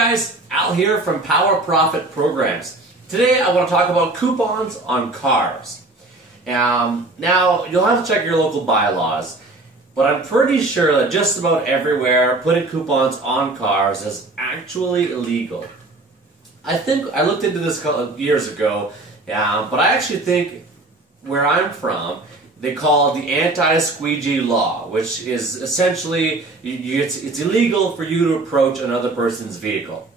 guys, Al here from Power Profit Programs. Today I want to talk about coupons on cars. Now, you'll have to check your local bylaws, but I'm pretty sure that just about everywhere putting coupons on cars is actually illegal. I think I looked into this years ago, but I actually think where I'm from, they call it the anti-squeegee law, which is essentially it's illegal for you to approach another person's vehicle.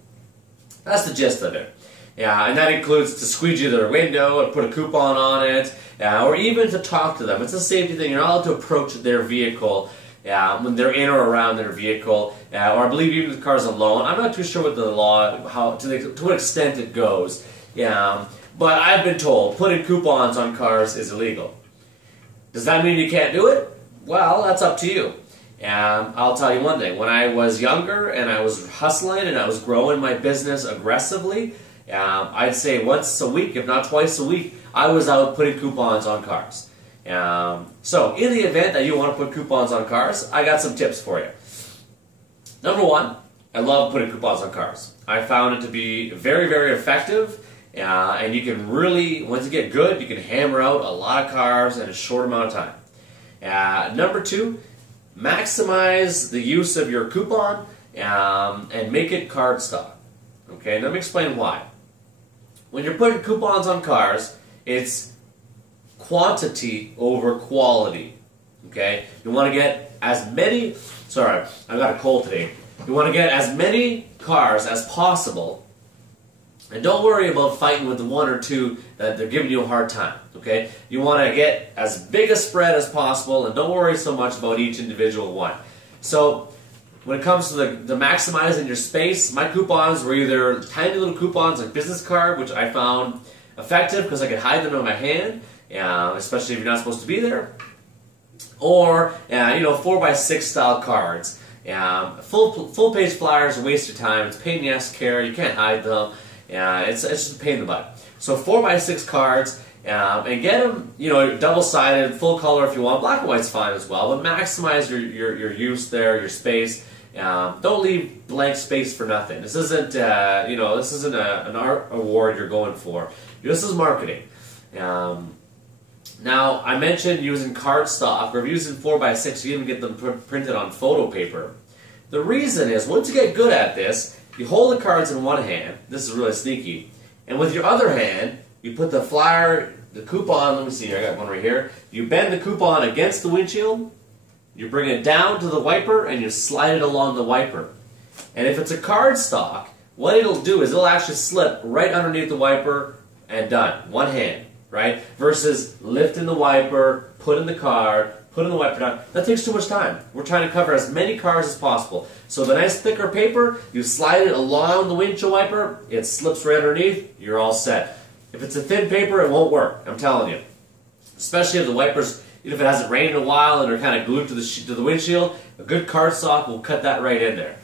That's the gist of it. Yeah, and that includes to squeegee their window and put a coupon on it, or even to talk to them. It's a safety thing. You're not allowed to approach their vehicle when they're in or around their vehicle, or I believe even if the car's on loan. I'm not too sure what the law, to what extent it goes. Yeah, but I've been told putting coupons on cars is illegal. Does that mean you can't do it? Well, that's up to you. I'll tell you one thing. When I was younger and I was hustling and I was growing my business aggressively, I'd say once a week, if not twice a week, I was out putting coupons on cars. So, in the event that you want to put coupons on cars, I got some tips for you. Number one, I love putting coupons on cars. I found it to be very, very effective. And you can really, once you get good, you can hammer out a lot of cars in a short amount of time. Number two, maximize the use of your coupon and make it card stock. Okay, let me explain why. When you're putting coupons on cars, it's quantity over quality. Okay, you want to get as many, sorry, I've got a cold today. You want to get as many cars as possible. And don't worry about fighting with the one or two that they're giving you a hard time, okay? You want to get as big a spread as possible, and don't worry so much about each individual one. So, when it comes to the maximizing your space, my coupons were either tiny little coupons like business card, which I found effective because I could hide them in my hand, especially if you're not supposed to be there, or 4x6 style cards. Full page flyers, waste your time. It's a pain in the ass to carry. You can't hide them. It's just a pain in the butt. So 4x6 cards, and get them, double-sided, full color if you want. Black and white's fine as well, but maximize your use there, your space. Don't leave blank space for nothing. This isn't, this isn't an art award you're going for. This is marketing. Now, I mentioned using cardstock, or if you're using 4x6, you even get them printed on photo paper. The reason is, once you get good at this, you hold the cards in one hand. This is really sneaky. And with your other hand, you put the flyer, the coupon, let me see here, I got one right here. You bend the coupon against the windshield, you bring it down to the wiper, and you slide it along the wiper. And if it's a card stock, what it'll do is it'll actually slip right underneath the wiper and done. One hand, right? Versus lifting the wiper, putting the card, putting the wiper down. That takes too much time. We're trying to cover as many cars as possible. So the nice thicker paper, you slide it along the windshield wiper, it slips right underneath, you're all set. If it's a thin paper, it won't work, I'm telling you. Especially if the wipers, if it hasn't rained in a while and they're kind of glued to the windshield, a good cardstock will cut that right in there.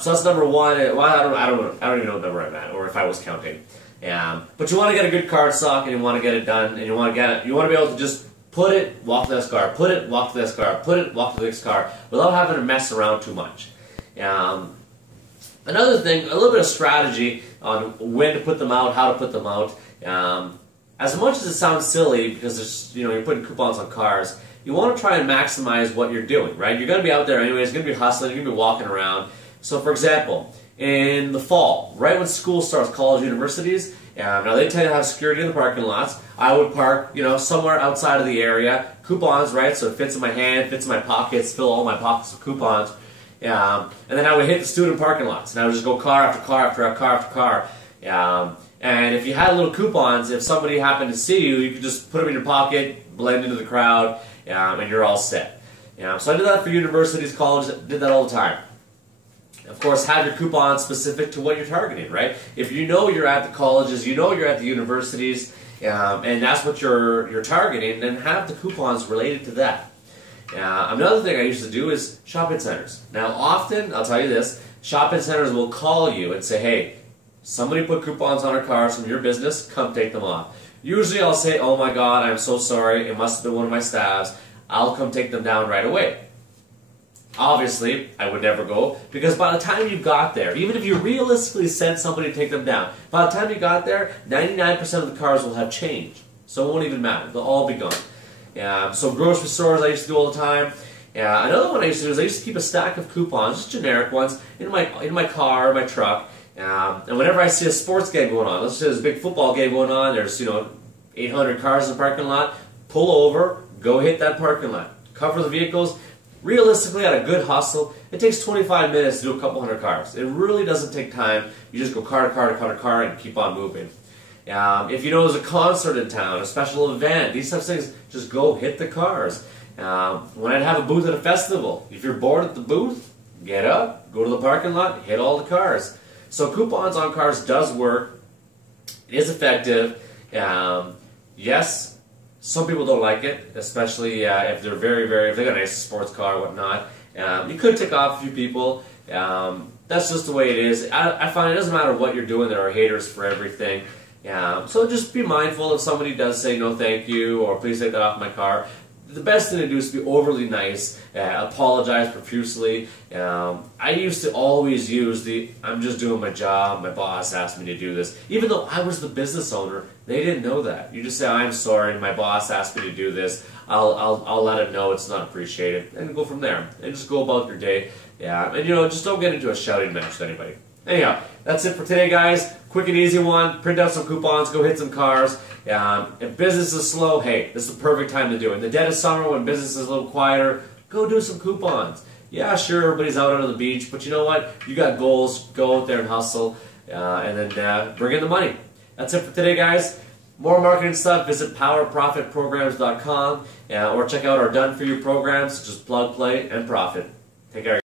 So that's number one. Well, I don't even know what number I'm at, or if I was counting. But you want to get a good cardstock, and you want to get it done, and you want to be able to just put it, walk to the next car, put it, walk to the next car, put it, walk to the next car, without having to mess around too much. Another thing, a little bit of strategy on when to put them out, how to put them out. As much as it sounds silly, because there's, you're putting coupons on cars, you want to try and maximize what you're doing, right? You're going to be out there anyways, you're going to be hustling, you're going to be walking around. So for example, in the fall, right when school starts, college, universities, now they tend to have security in the parking lots. I would park, somewhere outside of the area. Coupons, right? So it fits in my hand, fits in my pockets, fill all my pockets with coupons. And then I would hit the student parking lots, and I would just go car after car after car after car. And if you had little coupons, if somebody happened to see you, you could just put them in your pocket, blend into the crowd, and you're all set. So I did that for universities, colleges, did that all the time. Of course, have your coupons specific to what you're targeting, right? If you know you're at the colleges, you know you're at the universities, and that's what you're targeting, then have the coupons related to that. Another thing I used to do is shopping centers. Now, often, I'll tell you this, shopping centers will call you and say, hey, somebody put coupons on our cars from your business, come take them off. Usually I'll say, oh my God, I'm so sorry, it must have been one of my staffs, I'll come take them down right away. Obviously, I would never go, because by the time you got there, even if you realistically sent somebody to take them down, by the time you got there, 99% of the cars will have changed. So it won't even matter. They'll all be gone. So grocery stores I used to do all the time. Another one I used to do is I used to keep a stack of coupons, just generic ones, in my car, my truck. And whenever I see a sports game going on, let's say there's a big football game going on, there's 800 cars in the parking lot, pull over, go hit that parking lot, cover the vehicles. Realistically, at a good hustle, it takes 25 minutes to do a couple hundred cars. It really doesn't take time. You just go car to car to car to car and keep on moving. If you know there's a concert in town, a special event, these types of things, just go hit the cars. When I'd have a booth at a festival, if you're bored at the booth, get up, go to the parking lot, hit all the cars. So coupons on cars does work. It is effective. Yes, some people don't like it, especially if they're if they got a nice sports car or whatnot. You could tick off a few people. That's just the way it is. I find it doesn't matter what you're doing, there are haters for everything. So just be mindful if somebody does say no thank you or please take that off my car. The best thing to do is to be overly nice, apologize profusely. I used to always use I'm just doing my job, my boss asked me to do this. Even though I was the business owner, they didn't know that. You just say, I'm sorry, my boss asked me to do this. I'll let him know it's not appreciated, and go from there. And just go about your day. And just don't get into a shouting match with anybody. Anyhow, that's it for today, guys. Quick and easy one. Print out some coupons, go hit some cars. If business is slow, hey, this is the perfect time to do it. In the dead of summer, when business is a little quieter, go do some coupons. Yeah, sure, everybody's out on the beach, but you know what? You got goals. Go out there and hustle, and then bring in the money. That's it for today, guys. More marketing stuff, visit powerprofitprograms.com, or check out our done-for-you programs. Just plug, play, and profit. Take care.